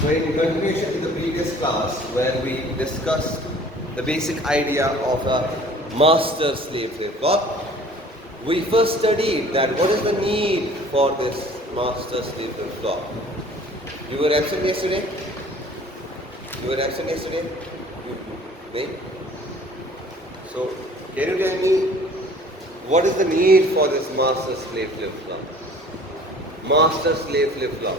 So in continuation to the previous class where we discussed the basic idea of a master-slave flip-flop, we first studied that what is the need for this master-slave flip-flop. You were absent yesterday? You were absent yesterday? Wait. So can you tell me what is the need for this master-slave flip-flop? Master-slave flip-flop.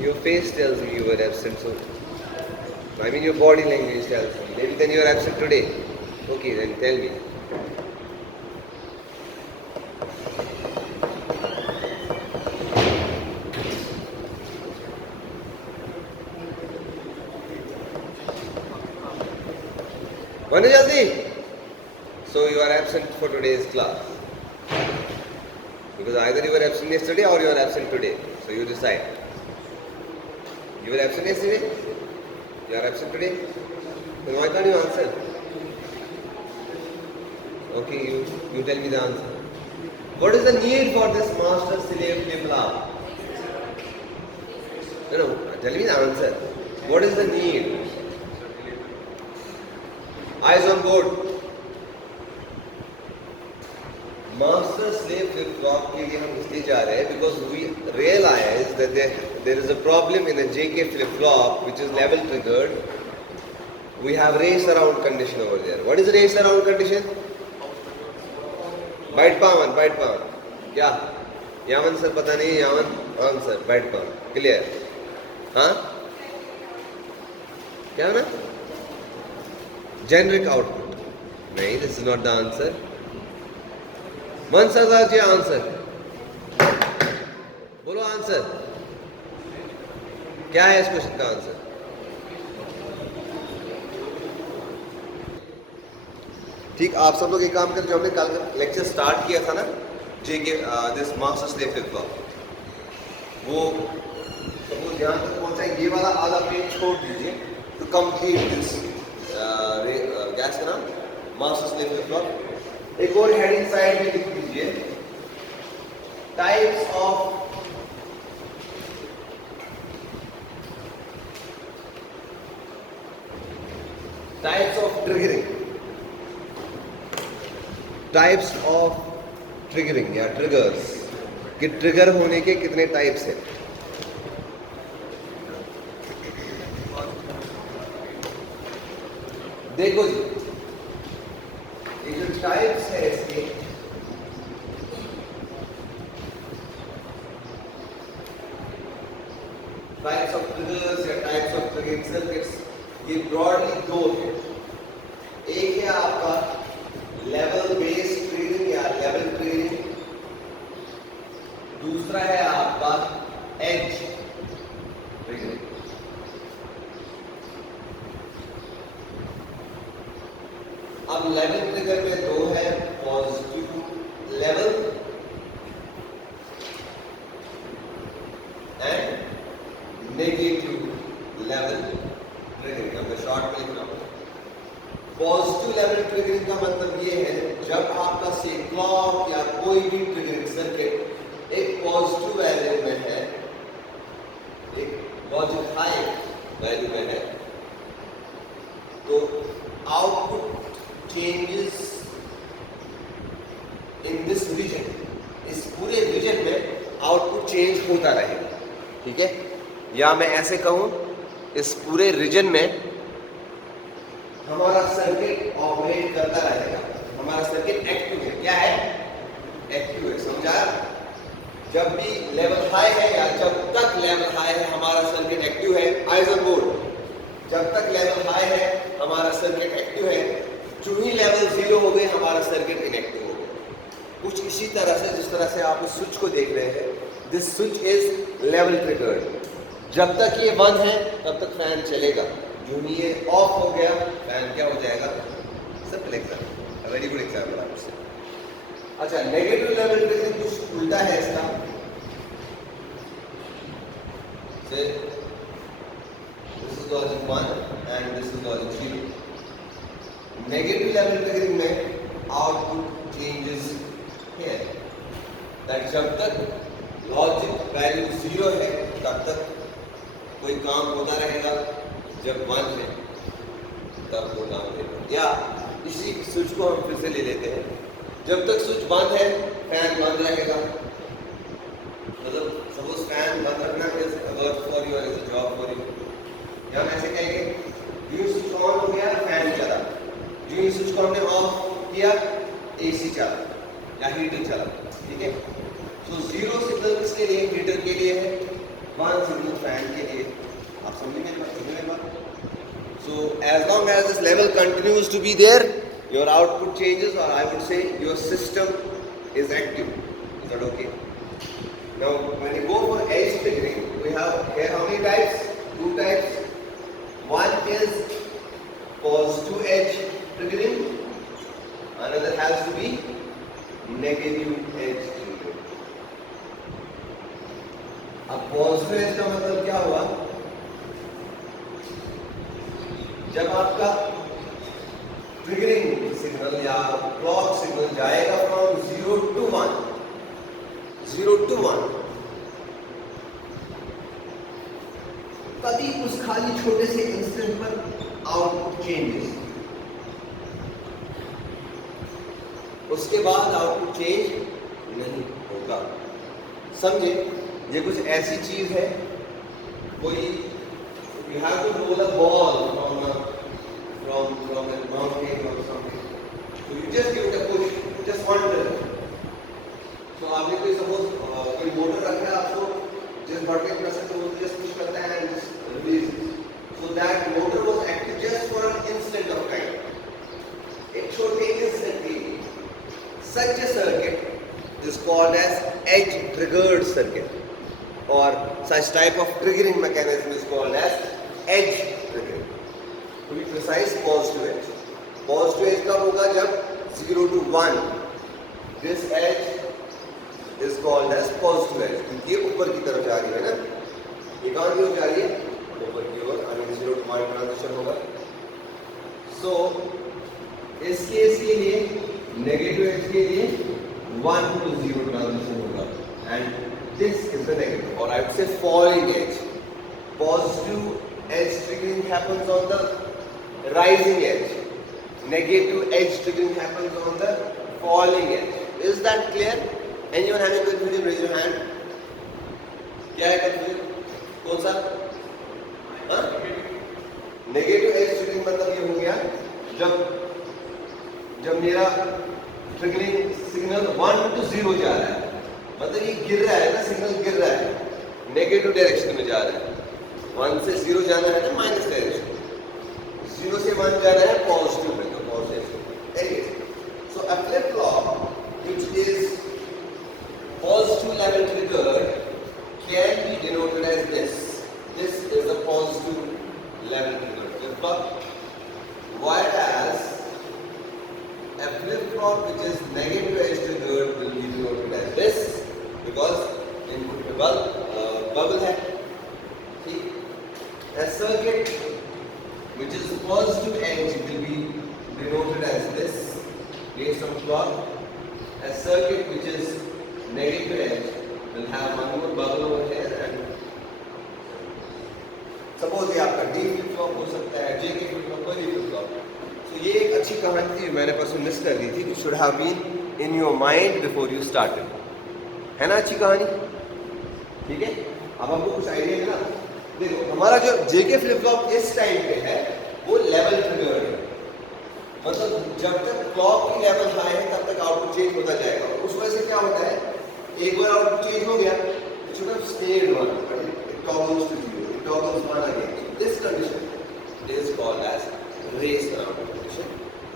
Your face tells me you were absent, so I mean your body language tells me. Maybe then you are absent today. Okay, then tell me. Manu Jaldi. So you are absent for today's class. Because either you were absent yesterday or you are absent today. So you decide. You were absent yesterday? You are absent today? Then why can't you answer? Okay, you tell me the answer. What is the need for this master-slave flip-flop? No, tell me the answer. What is the need? Eyes on board. Master slave flip flop के लिए हम इसलिए जा रहे हैं because we realize that there is a problem in a JK flip flop which is level triggered. We have race around condition over there. What is race around condition? Byte palm. क्या? यामन sir पता नहीं, यामन answer byte palm. Clear? हाँ? क्या ना? Generic output. नहीं, this is not the answer. मनसरदार ji answer बोलो. Answer क्या है इस क्वेश्चन का आंसर? ठीक, आप सब लोग एक काम कर, जो हमने कल लेक्चर स्टार्ट किया था ना JK this master slave flip flop, वो सपोज यहाँ तक पहुंचा, ये वाला आधा पेज छोड़ दीजिए टू कंप्लीट दिस क्या इसका नाम, मास्टर स्लेव फ्लिप फ्लॉप. एक और हेडिंग साइड में लिख दीजिए टाइप्स ऑफ ट्रिगरिंग या ट्रिगर्स, कि ट्रिगर होने के कितने टाइप्स हैं. देखो जी, ये जो टाइप्स है इसके, टाइप्स ऑफ ट्रिगर्स या टाइप्स ऑफ ट्रिगरिंग सर्किट्स, ये ब्रॉडली दो है. एक है आपका लेवल बेस्ड ट्रिगरिंग या लेवल ट्रिगरिंग, दूसरा है आपका एज ट्रिगरिंग. अब लेवल ट्रिगर में दो है, positive level and negative level triggering. मैं शॉर्ट में लिख रहा हूं. पॉजिटिव लेवल ट्रिगरिंग का मतलब ये है जब आपका से क्लॉक या कोई भी ट्रिगरिंग सर्किट एक पॉजिटिव वैल्यू में है, एक लॉजिक हाई वैल्यू में है, तो output changes in this region, इस पूरे रीजन में आउटपुट चेंज होता रहेगा. ठीक है, या मैं ऐसे कहूं, इस पूरे रीजन में हमारा सर्किट ऑपरेट करता रहेगा. हमारा सर्किट एक्टिव है. क्या है? एक्टिव है. समझा? जब भी लेवल हाई है या जब तक लेवल हाई है हमारा सर्किट एक्टिव है. Eyes on board. जब तक लेवल हाई है हमारा सर्किट एक्टिव है, जो ही लेवल 0 हो गए हमारा सर्किट इनएक्टिव हो गया. कुछ इसी तरह से जिस तरह से आप इस स्विच को देख रहे हैं, this switch is level triggered. जब तक ये 1 है तब तक फैन चलेगा. जो ही ये ऑफ हो गया फैन क्या हो जाएगा? Simple example, very good example आपसे. अच्छा, नेगेटिव लेवल ट्रिगरिंग कुछ उल्टा है इसका. This is logic 1 and this is logic 0. Negative level triggering में आउटपुट चेंजेस हियर, दैट जब तक लॉजिक वैल्यू 0 है तब तक कोई काम होता रहेगा, जब 1 है तब वो काम देगा। या इसी स्विच को हम फिर से ले लेते हैं, जब तक स्विच बंद है फैन बंद रहेगा। मतलब सपोज फैन बंद रखना इज वर्क फॉर यू और is a job for you. या हम ऐसे कहेंगे ड्यू स्विच ऑन हो गया फैन चला, ड्यू स्विच को हमने ऑफ किया एसी चला या हीटर चला, ठीक है। तो 0 सिग्नल किसके लिए? हीटर के लिए है, 1 सिग्नल फैन के लिए। आप समझ मेरी बात? So as long as this level continues to be there, your output changes, or I would say your system is active. Is that okay? Now when you go for edge triggering, we have here how many types? 2 types. One is positive edge triggering, another has to be negative edge triggering. अब positive edge का मतलब क्या हुआ? जब आपका triggering signal या clock signal जाएगा from 0 to 1, 0 to 1, तभी उस खाली छोटे से इंस्टेंट पर आउटपुट चेंजेस, उसके बाद आउटपुट चेंज नहीं होगा। समझे? ये कुछ ऐसी चीज है, कोई you have to roll a ball from a mountain or something, so you just give it a push, just one turn. So आपने कोई suppose कोई मोटर रखा है, आपको जिस बटन प्रेस करते हो just push करता है and just release, so that motor was active just for an instant of time, एक छोटे instant के लिए। Such a circuit is called as edge triggered circuit, or such type of triggering mechanism is called as edge triggering. To be precise, positive edge. Positive edge कब होगा? जब 0 to 1. This edge is called as positive edge, क्योंकि ये ऊपर की तरफ जा रही है ना, ये कहाँ की ओर जा रही है? ऊपर की ओर, यानी 0 to 1 ट्रांजिशन होगा। So इस केस के लिए नेगेटिव एज के लिए 1 to 0 ट्रांजिशन होगा, and this is the negative, or I would say falling edge. Positive edge triggering happens on the rising edge. Negative edge triggering happens on the falling edge. Is that clear? Anyone having confusion? Raise your hand. क्या है confusion? कौन सा? हाँ? Negative edge triggering मतलब ये हो गया जब मेरा triggering signal 1 to 0 जा रहा है, मतलब ये गिर रहा है ना, सिग्नल गिर रहा है, नेगेटिव डायरेक्शन में जा रहा है। 1 से 0 जाना है ना माइनस डायरेक्शन, 0 से 1 जाना है पॉजिटिव में, तो positive. Anyway, so a flip flop which is positive level triggered can be denoted as this. This is a positive level triggered flip flop, whereas a flip flop which is negative edge triggered will be denoted as this, because input में bubble है। ठीक, a circuit which is positive edge will be denoted as this based on clock. A circuit which is negative edge will have one more bubble over here, and suppose ये आपका D flip flop हो सकता है, J के flip flop, कोई भी flip flop। तो ये एक अच्छी कहानी थी, मैंने परसों मिस कर दी थी, should have been in your mind before you started, है ना अच्छी कहानी? ठीक है, अब आपको कुछ आइडिया मिला। देखो हमारा जो जेके फ्लिप फ्लॉप इस टाइम पे है वो लेवल ट्रिगर्ड है, मतलब जब तक क्लॉक की लेवल हाई है तब तक आउटपुट चेंज होता जाएगा। उस वजह से क्या होता है, एक बार आउटपुट चेंज हो गया, it should have stayed 1 but it toggles to 0, it toggles 1 again. This condition is called as race around condition,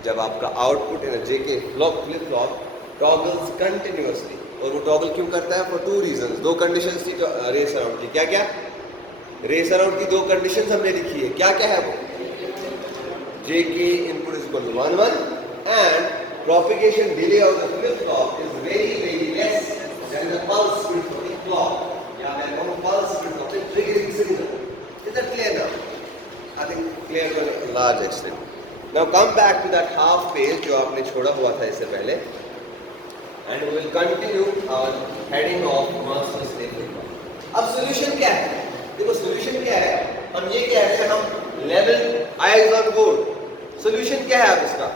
जब आपका output in JK flip flop toggles continuously. और वो टॉगल क्यों करता है? For 2 reasons. 2 कंडीशंस थी रेस अराउंड की। क्या क्या? रेस अराउंड की 2 कंडीशंस हमने लिखी है। क्या क्या है वो? JK input is equal to 1 1 and propagation delay of the flip flop is very less than the pulse width of the clock, या मैं कहूं pulse width of the triggering signal. Is that clear now? I think clear to a large extent. Now come back to that half page जो आपने छोड़ा हुआ था इससे पहले, and we will continue our heading of master slave. अब solution क्या है? हम ये कह रहे हैं हम level eyes on board. Solution क्या है अब इसका?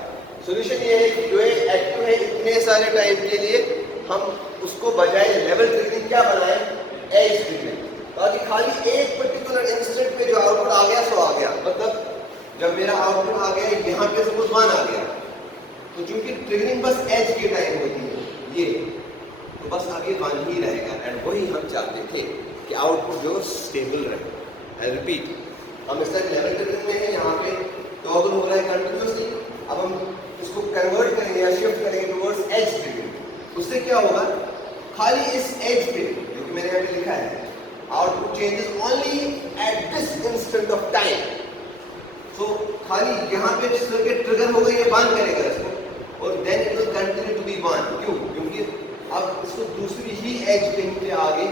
सोल्यूशन ये है कि जो एक्टिव है इतने सारे टाइम के लिए हम उसको बजाय लेवल ट्रिगरिंग क्या बनाए, एज ट्रिगरिंग, ताकि खाली एक पर्टिकुलर इंस्टेंट पे जो आउटपुट आ गया सो आ गया। मतलब जब मेरा आउटपुट आ गया यहाँ पे सपोज 1 आ गया, तो चूंकि ट्रिगरिंग बस एज के टाइम होती है ये, तो बस आगे 1 ही रहेगा। एंड वही हम चाहते थे कि आउटपुट जो स्टेबल रहे। आई रिपीट, हम इस टाइम लेवल ट्रिगरिंग में है, यहाँ पे टॉगल हो रहा है कंटिन्यूसली। अब हम इसको कन्वर्ट करेंगे या शिफ्ट करेंगे टुवर्ड्स एज ट्रिगरिंग। उससे क्या होगा, खाली इस एज पे जो कि मैंने यहाँ पे लिखा है, output changes only at this instant of time. So खाली यहाँ पे सर्किट ट्रिगर होगा, ये बंद करेगा इसको, और then it will continue to be 1। क्यों? क्योंकि अब इसको दूसरी ही एज पिन पे आगे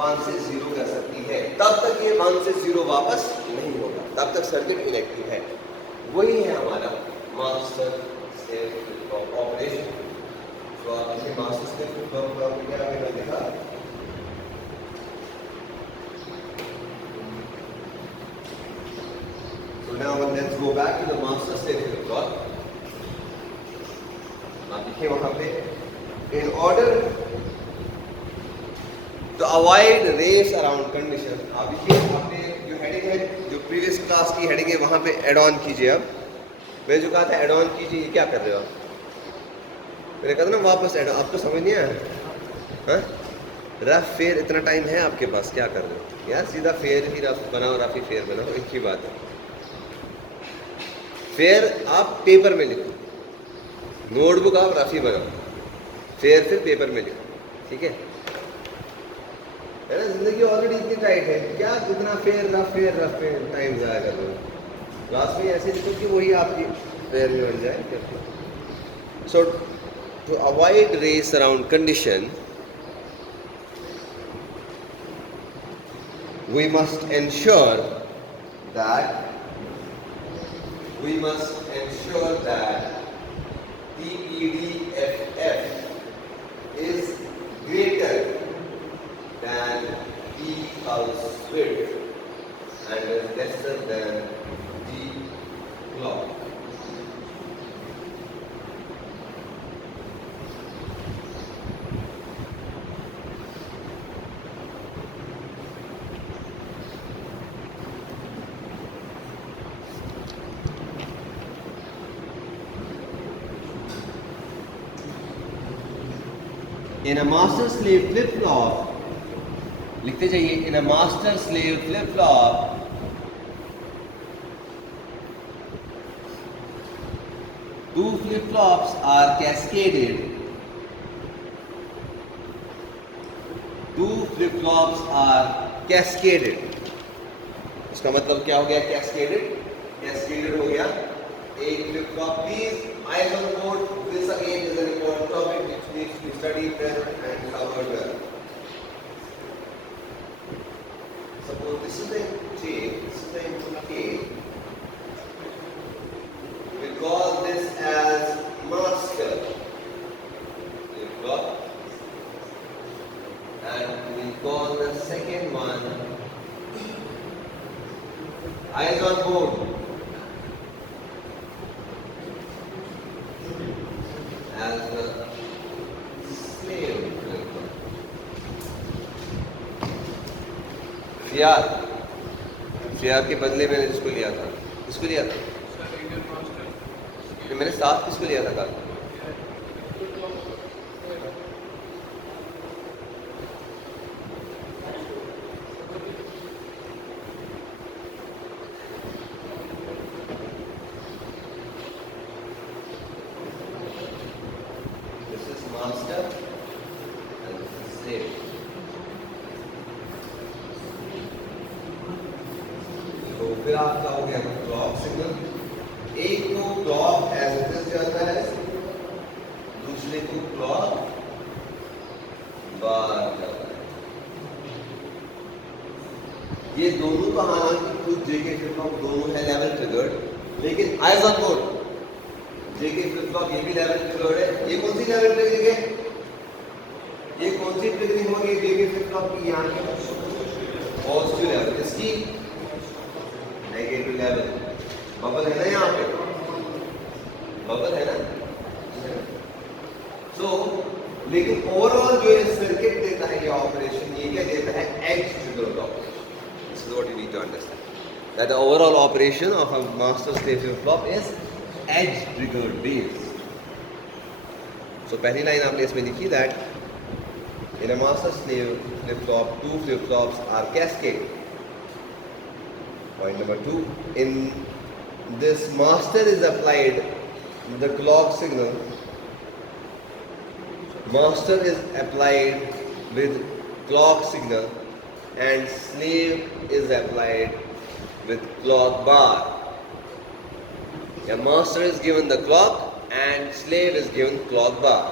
1 से 0 कर सकती है। तब तक ये 1 से 0 वापस नहीं होगा, तब तक सर्किट इनएक्टिव है। वही है हमारा master slave flip flop operation. तो आपने मास्टर स्लेव फ्लिप फ्लॉप का क्या मैंने देखा, so now let's go back to the master slave flip flop। आप देखिए वहां पे in order to avoid race around condition, आप देखिए आपने जो हेडिंग है, जो प्रीवियस क्लास की हेडिंग है, वहां पे एड ऑन कीजिए। अब मैं जो कहा था एड ऑन कीजिए, ये क्या कर रहे हो आप? मैंने कहा था ना वापस एड, आपको समझ नहीं आया? हाँ, रफ फेयर इतना टाइम है आपके पास, क्या कर रहे हो यार? सीधा फेयर ही रफ बनाओ, रफ ही फेयर बनाओ, एक ही बात है। फेयर आप पेपर में लिखो, नोटबुक आप रफ ही बनाओ, फेयर फिर पेपर में लिखो, ठीक है ना? जिंदगी ऑलरेडी इतनी टाइट है, क्या इतना फेयर रफ फेयर टाइम ज़ाया कर रहे हो? लास्ट में ऐसे लिखो कि वही आपकी फेयर में बन जाए। So to avoid race around condition, we must ensure that TPDFF is greater than P pulse width and is lesser than T clock. In a master slave flip flop, लिखते जाइए, in a master slave flip flop, two flip flops are cascaded. Two flip flops are cascaded. इसका मतलब क्या हो गया? Cascaded, cascaded हो गया एक flip flop. Please eyes on the board. This again is an important topic which needs to be studied well and covered well. Suppose this is the J, this is the input K. We call this as master flip flop, and we call the second one eyes on board as the slave flip flop. CR के बदले मैंने जिसको लिया था, किसको लिया था? मैंने साथ किसको लिया था कल? फिर आपका हो गया क्लॉक सिग्नल। एक को क्लॉक एज इट इज जाता है, दूसरे को क्लॉक बार जाता है। ये दोनों का हालांकि खुद जेके फ्लिप फ्लॉप दोनों है लेवल ट्रिगर्ड, लेकिन eyes on board JK flip flop ये भी लेवल ट्रिगर्ड है। ये कौन सी लेवल ट्रिगरिंग है? ये कौन सी ट्रिगरिंग होगी जेके फ्लिप फ्लॉप की? यहाँ की पॉजिटिव लेवल। इसकी बबल है ना यहाँ पे, बबल है ना। सो लेकिन ओवरऑल जो ये सर्किट देता है ये ऑपरेशन, ये क्या देता है, edge triggered operation. This is what you need to understand, that the overall operation of a master slave flip flop is edge triggered based. So पहली लाइन आपने इसमें लिखी, that in a master slave flip flop two flip flops are cascade. Point number 2, in this master is applied the clock signal. Master is applied with clock signal and slave is applied with clock bar. Yeah, master is given the clock and slave is given clock bar.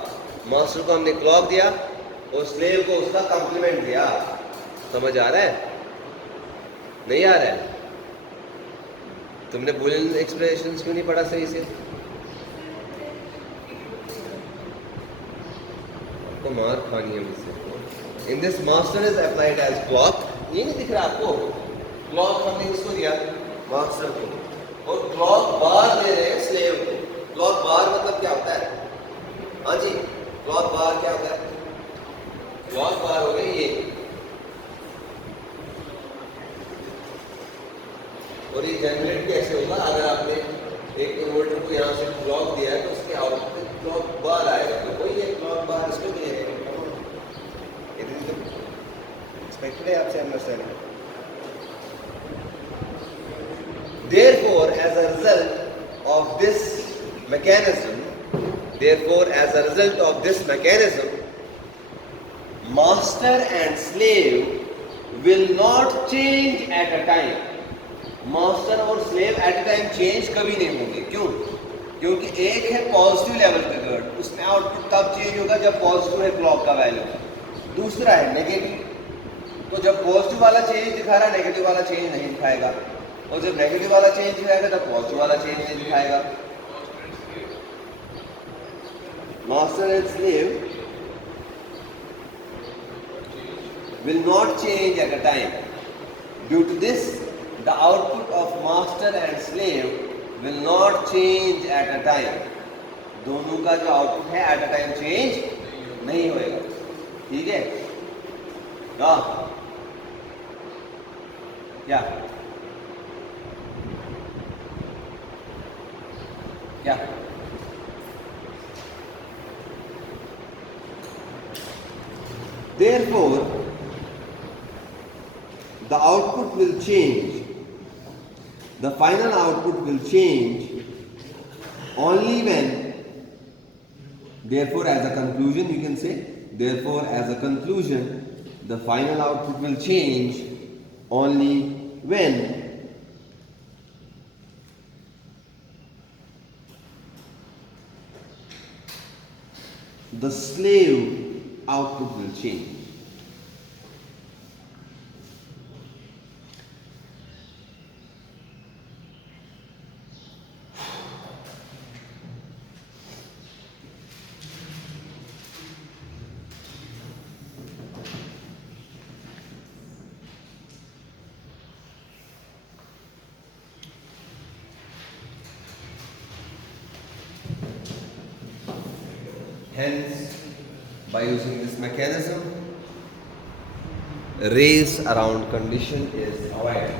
master को हमने clock दिया और slave को उसका complement दिया। समझ आ रहा है, नहीं आ रहा है? तुमने बूलियन एक्सप्रेशंस क्यों नहीं पढ़ा सही से? आपको मार खानी है मुझसे। In this master is applied as clock, ये नहीं दिख रहा आपको? क्लॉक हमने किसको दिया, मास्टर को, और क्लॉक बार दे रहे हैं स्लेव को। क्लॉक बार मतलब क्या होता है? हाँ जी, क्लॉक बार क्या होता है? क्लॉक बार हो गई ये, और ये जनरेट कैसे होगा? अगर आपने एक इन्वर्टर को यहाँ से क्लॉक दिया है तो उसके आउटपुट में क्लॉक बार आएगा, तो वही है क्लॉक बार, इसको भी एक्सपेक्टेड है आपसे understanding. Therefore, as a result of this mechanism, master and slave will not change at a time. Master और slave at a time change कभी नहीं होंगे। क्यों? क्योंकि एक है पॉजिटिव लेवल ट्रिगर्ड, उसमें आउटपुट तब चेंज होगा जब पॉजिटिव है क्लॉक का वैल्यू। दूसरा है नेगेटिव, तो जब पॉजिटिव वाला चेंज दिखा रहा है नेगेटिव वाला चेंज नहीं दिखाएगा, और जब नेगेटिव वाला चेंज दिखाएगा तब पॉजिटिव वाला चेंज नहीं दिखाएगा। Master and slave will not change at a time. Due to this, the output of master and slave will not change at a time. दोनों का जो आउटपुट है एट अ टाइम चेंज नहीं होएगा। ठीक है ना? क्या क्या Therefore, the output will change. The final output will change only when, therefore as a conclusion you can say, therefore as a conclusion the final output will change only when the slave output will change. Hence, by using this mechanism, race around condition is avoided.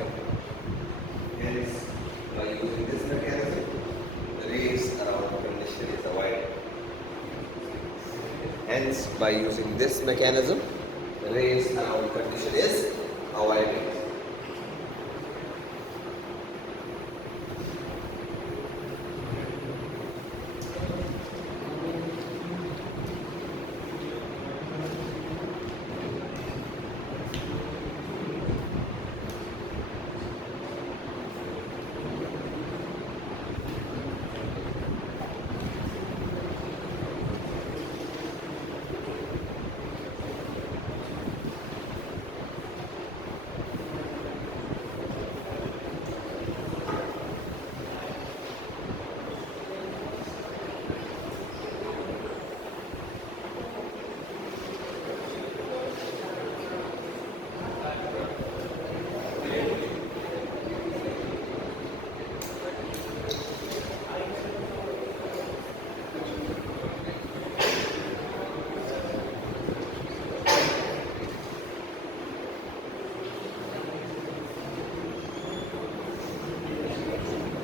Hence, by using this mechanism, race around condition is avoided. Hence, by using this mechanism, race around condition is avoided.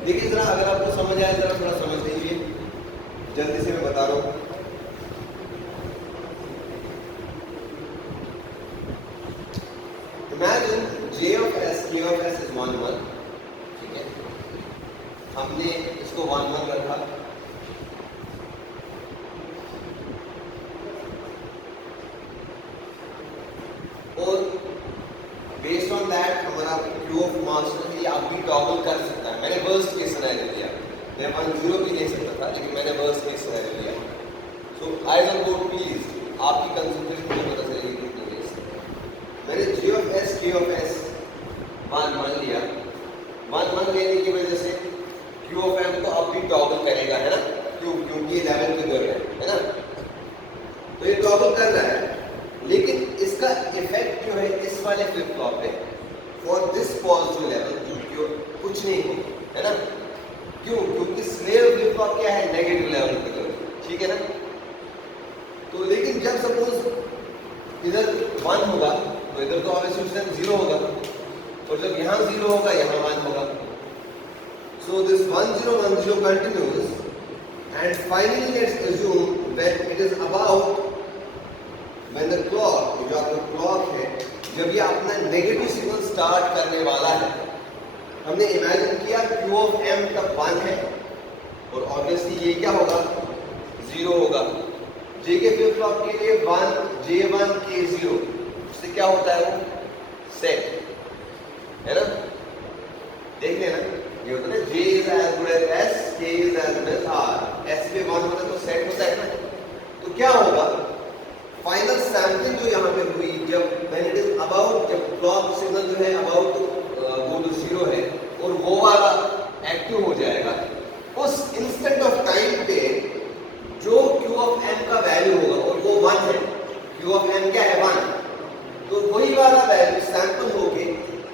देखिए जरा, अगर आपको समझ आए जरा थोड़ा समझ लीजिए, जल्दी से मैं बता रहा हूँ। Imagine J of S, K of S is 1 1, ठीक है, हमने इसको 1 1 रखा, और बेस्ड ऑन दैट हमारा Q of मास्टर है, आप भी टॉगल कर सकता है। मैंने वर्स्ट केस सिनेरियो लिया, मैं 1 0 भी ले सकता था, लेकिन मैंने वर्स्ट केस सिनेरियो लिया। सो आइज ऑन बोर्ड प्लीज, आपकी कंसंट्रेशन मुझे पता चलेगी कितनी केस। मैंने J of S, K of S 1 1 लिया, 1 1 लेने की वजह से Q of M को अब भी टॉगल करेगा, है ना, क्योंकि 11 की दर है ना, तो ये टॉगल कर रहा है, लेकिन इसका इफेक्ट जो है इस वाले फ्लिप फ्लॉप पे फॉर दिस पॉजिटिव लेवल कुछ नहीं होगा, है ना, क्यों, क्योंकि स्लेव फ्लिप फ्लॉप क्या है, नेगेटिव लेवल पे करो, ठीक है ना। तो लेकिन जब सपोज इधर 1 होगा तो इधर तो ऑब्वियसली 0 होगा, और जब यहाँ 0 होगा यहाँ 1 होगा। So this 1 0 1 0 continues, and finally let's assume when it is about when the clock, जो आपका क्लॉक है, जब ये अपना नेगेटिव सिग्नल स्टार्ट करने वाला है, हमने इमेजिन किया Q of M तब 1 है, और ऑब्वियसली ये क्या होगा, 0 होगा। J के फ्लिप फ्लॉप के लिए 1 J1 K0, उससे क्या होता है, वो सेट, है ना, देख लेना, ये होता है ना, J is as good as S, K is as good as R, S पे 1 होता है तो सेट होता है ना। तो क्या होगा, फाइनल सैम्पलिंग जो यहाँ पे हुई, जब व्हेन इट इज अबाउट, जब क्लॉक सिग्नल जो है अबाउट वो जो 0 है और वो वाला एक्टिव हो जाएगा, उस इंस्टेंट ऑफ टाइम पे जो Q of M का वैल्यू होगा, और वो 1 है, Q of M क्या है, 1, तो वही वाला वैल्यू सैंपल होके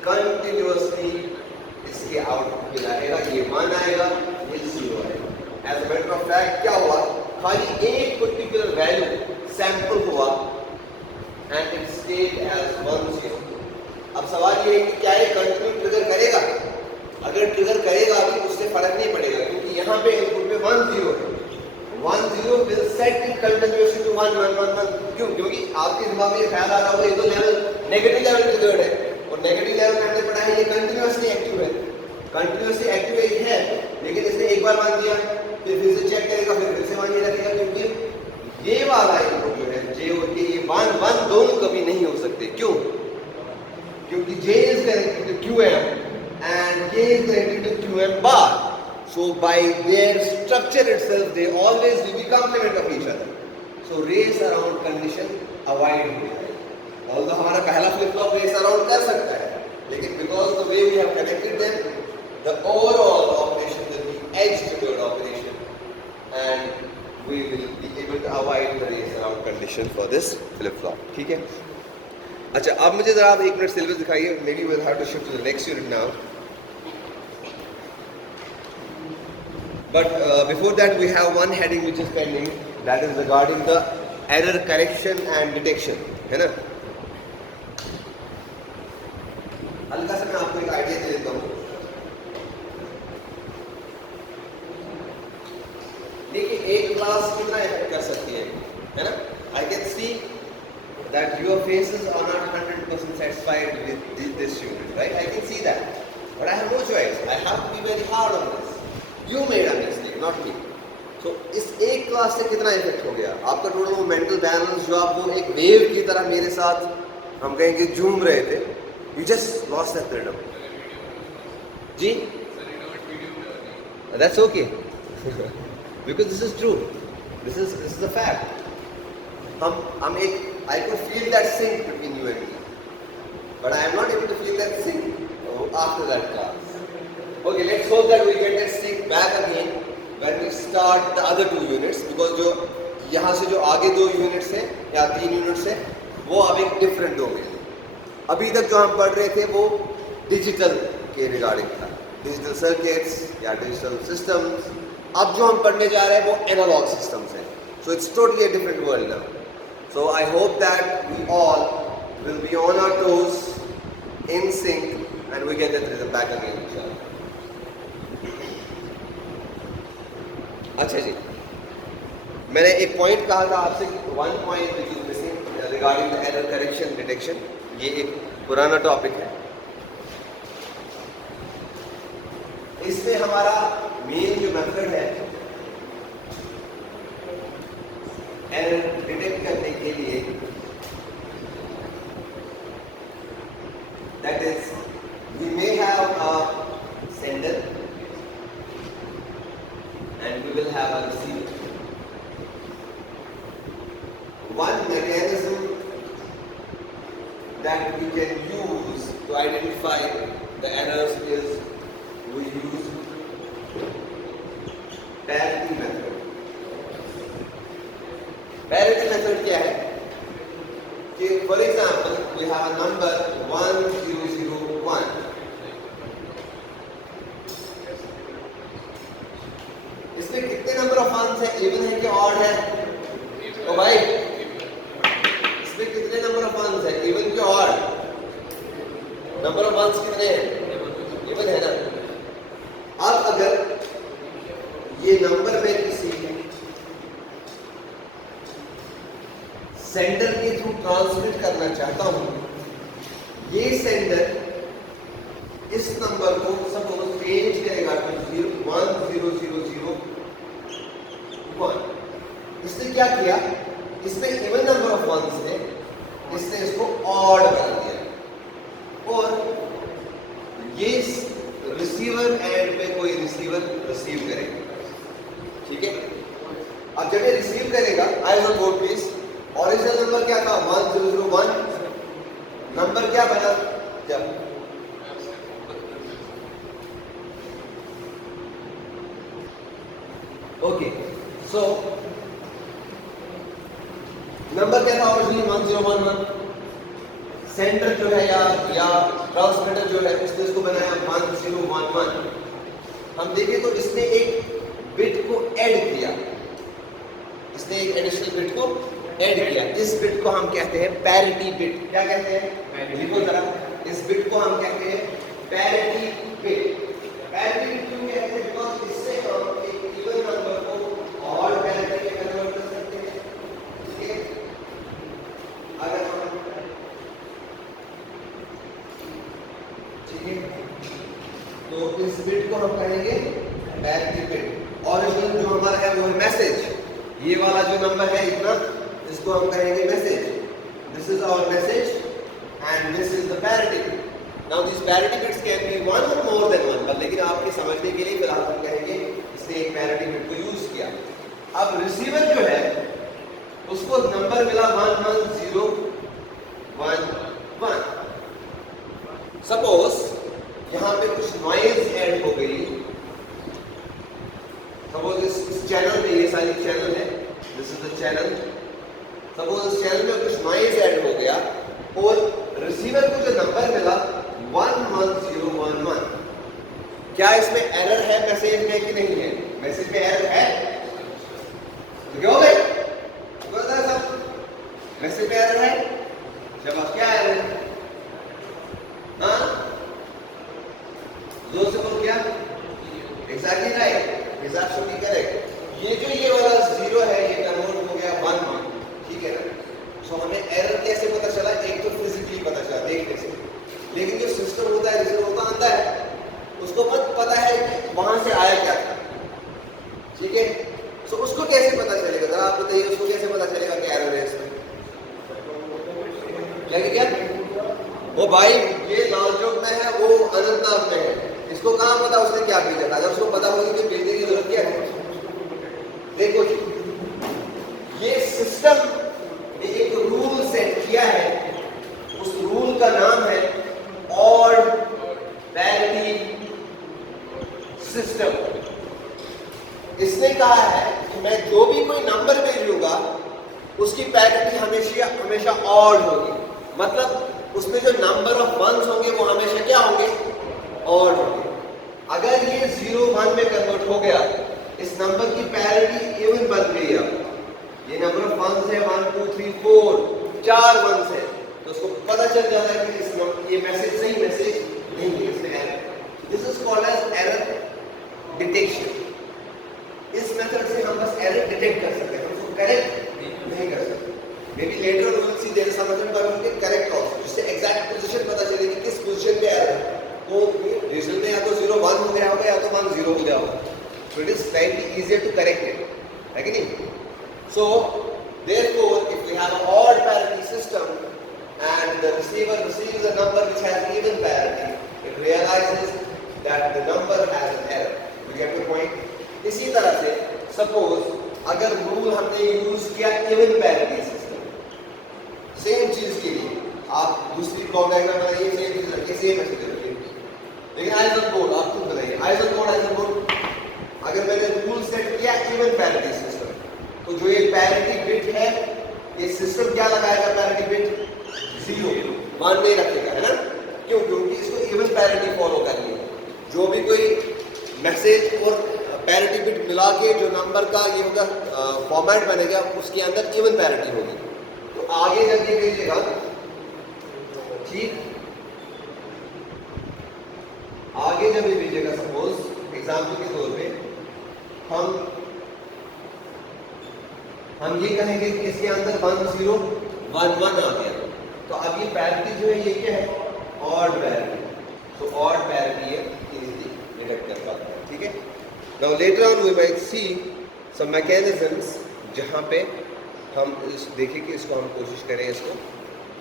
कंटिन्यूअसली इसके आउटपुट में आएगा, ये 1 आएगा, ये 0 आएगा। As a matter of fact क्या हुआ, खाली एक पर्टिकुलर वैल्यू सैंपल हुआ एंड इट स्टेड एज 1 0। अब सवाल ये है कि क्या ये कंटिन्यू ट्रिगर करेगा, अगर ट्रिगर करेगा अभी उससे फर्क नहीं पड़ेगा, क्योंकि यहाँ पे इनपुट में 1 0 है, 1 0 will set it continuously to 1 1 1 1, क्यों, क्योंकि आपके दिमाग में ये ख्याल आ रहा होगा ये तो लेवल नेगेटिव लेवल ट्रिगर्ड है, और नेगेटिव लेवल मैंने पढ़ा है ये कंटिन्यूअसली एक्टिव है, कंटिन्यूअसली एक्टिव है, लेकिन इसने एक बार मान दिया, फिर से चेक करेगा, फिर से मान नहीं रखेगा, क्योंकि ये वाला इनपुट जो है J और K, ये 1 1 दोनों कभी नहीं हो सकते, क्यों, क्योंकि J is connected to QM and K is connected to QM bar, so by their structure itself they always will be complement of each other, so race around condition avoid हो जाएगी। although हमारा पहला flip flop race around कर सकता है, लेकिन because the way we have connected them, the overall operation will be edge triggered operation, and we will be able to avoid the race around condition for this flip flop, ठीक है। अच्छा, अब मुझे जरा आप 1 मिनट सिलेबस दिखाइए, may be we'll have to shift to the next unit now, but before that we have one heading which is pending, that is regarding the error correction and detection, है ना। हल्का सा मैं आपको एक idea दे देता हूँ। देखिए एक क्लास कितना इफेक्ट कर सकती है ना। I can see that your faces are not 100% satisfied with this unit, right? I can see that, but I have no choice. I have to be very hard on this. You made a mistake, not me. So इस एक class से कितना effect हो गया आपका total वो mental balance, जो आप वो एक वेव की तरह मेरे साथ हम कहेंगे झूम रहे थे, you just lost that freedom. Ji, that's okay. Because this is true. This is a fact. हम एक I could feel that sync between you and me, but I am not able to feel that sync after that class. Okay, let's hope that we get that sync back again when we start the other 2 units, because जो यहाँ से जो आगे 2 units हैं या 3 units हैं वो अब एक different होंगे। अभी तक जो हम पढ़ रहे थे वो डिजिटल के रिगार्डिंग था, डिजिटल सर्किट्स या डिजिटल सिस्टम्स। अब जो हम पढ़ने जा रहे हैं वो एनालॉग सिस्टम्स हैं, so it's totally a different world now. So I hope that we all will be on our toes, in sync, and we get that rhythm back again. अच्छा जी, मैंने एक पॉइंट कहा था आपसे, one point which is missing regarding the error correction detection. ये एक पुराना topic है। इसमें हमारा मेन जो मेथड है एरर डिटेक्ट करने के लिए, that is we may have a sender and we will have a receiver. One mechanism that we can use to identify the errors is we use parity method. Parity method क्या है कि for example we have a number 1001. इसमें कितने number of once है, even है कि odd है? तो भाई इसमें कितने नंबर ऑफ वंस है, इवन कि ऑड? नंबर ऑफ वंस कितने हैं? इवन है ना। अब अगर ये नंबर में किसी सेंडर के थ्रू ट्रांसमिट करना चाहता हूं, ये सेंडर इस नंबर को सपोज चेंज करेगा टू 100001। इसने क्या किया, इसमें इवन नंबर ऑफ वंस थे, इसने इसको ऑड बना दिया और ये रिसीवर एंड पे कोई रिसीवर रिसीव करेगा। ठीक है, अब जब ये रिसीव करेगा, I on board please, original number क्या था 1001, नंबर क्या बना जब ओके, सो नंबर क्या था ओरिजिनली 1011। सेंडर जो है या ट्रांसमीटर जो है उसने इसको बनाया 1011। हम देखें तो इसने एक बिट को ऐड किया, इसने एक एडिशनल बिट को ऐड किया। इस बिट को हम कहते हैं पैरिटी बिट। क्या कहते हैं, लिखो जरा, इस बिट को हम कहते हैं पैरिटी बिट। पैरिटी बिट क्यों कहते हैं, बिकॉज इससे हम एक इवन नंबर को ऑड पैरिटी में कन्वर्ट कर सकते हैं। ठीक है, अगर हम ठीक है तो इस बिट को हम कहेंगे पैरिटी बिट। ओरिजिनल जो हमारा है वो है मैसेज, ये वाला जो नंबर है इतना, इसको हम कहेंगे message. This is our message and this is the parity bit. Now this parity bits can be one or more then one, पर लेकिन आपके समझने के लिए फिलहाल हम कहेंगे इसने एक पैरिटी बिट को यूज किया। अब रिसीवर जो है उसको नंबर मिला 11011। सपोज यहां पे कुछ नॉइज ऐड हो गई, सपोज इस चैनल में, ये सारी चैनल है, this is the channel, suppose इस चैनल में कुछ नॉइज ऐड हो गया और रिसीवर को जो नंबर मिला 11011, क्या इसमें एरर है मैसेज में कि नहीं है? मैसेज में एरर है तो क्या हो गई, मैसेज में एरर है। जब आप क्या एरर है, हाँ जोर से बोल, क्या एग्जैक्टली राइट, हिसाब से करेक्ट। ये वाला 0 है, ये कन्वर्ट हो गया 1, ठीक है ना। सो हमें एरर कैसे पता चला, एक तो फिजिकली पता चला देखने से, लेकिन जो सिस्टम होता है, रिजल्ट होता अंदर है, उसको पता है कि वहां से आया क्या था। ठीक है, सो उसको कैसे पता चलेगा, जरा आप बताइए, उसको कैसे पता चलेगा कि एरर है इसमें? क्या वो भाई ये लाल चौक में है, वो अनंतनाग में है, इसको कहां पता उसने क्या भेजा था? अगर उसको पता होगी कि भेजने की जरूरत क्या है? देखो ये सिस्टम ने एक रूल सेट किया है, उस रूल का नाम है ऑड पैरिटी सिस्टम। इसने कहा है कि मैं जो भी कोई नंबर भेजूंगा उसकी पैरिटी हमेशा ऑड होगी, मतलब उसमें जो नंबर ऑफ वंस होंगे वो हमेशा क्या होंगे, ऑड होंगे। अगर ये 0 1 में कन्वर्ट हो गया, इस नंबर की पैरिटी इवन बन गई। अब ये नंबर ऑफ वंस है 1 2 3 4, 4 वंस है, तो उसको पता चल जाता है कि इस ये मैसेज सही मैसेज नहीं है, इसमें error. This is called as error detection. इस मेथड से तो डिजिटल में या तो 0 1 हो गया होगा या तो 1 0 हो गया होगा. So it is slightly easier to correct it. है कि नहीं? So therefore, if we have an odd parity system and the receiver receives a number which has even parity, it realizes that the number has an error. You get the point? इसी तरह से suppose अगर rule हमने use किया even parity system, same चीज के लिए आप दूसरी ब्लॉक डायग्राम बनाइए, सेम चीज रखिए, सेम मैसेज रखिए, लेकिन आइसोन कोड आप खुद बनाइए. आइसोन कोड अगर मैंने रूल सेट किया इवन पैरिटी सिस्टम, तो जो ये पैरिटी बिट है, ये सिस्टम क्या लगाएगा? पैरिटी बिट 0 1 नहीं रखेगा, है ना? क्यों? क्योंकि इसको इवन पैरिटी फॉलो करनी है. जो भी कोई मैसेज और पैरिटी बिट मिला के जो नंबर का ये होगा फॉर्मेट बनेगा, उसके अंदर इवन पैरिटी होगी. तो आगे जब ये भेजेगा, ठीक, आगे जब ये भेजेगा, सपोज एग्जाम्पल के तौर पे हम ये कहेंगे कि इसके अंदर 1 0 1 1 आ गया, तो अब ये पैरिटी जो है ये क्या है? Odd parity. तो ऑड पैरिटी है इजीली डिटेक्ट कर पाता है. ठीक है. Now later on we might see some mechanisms जहाँ पे हम इस देखें कि इसको हम कोशिश करें इसको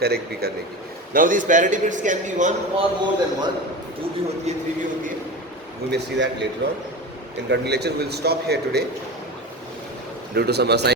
करेक्ट भी करने की. Now this parity bits can B 1 और मोर देन 1, 2 भी होती है, 3 भी होती है. We will see that later on. In current lecture, we will stop here today due to some assignment.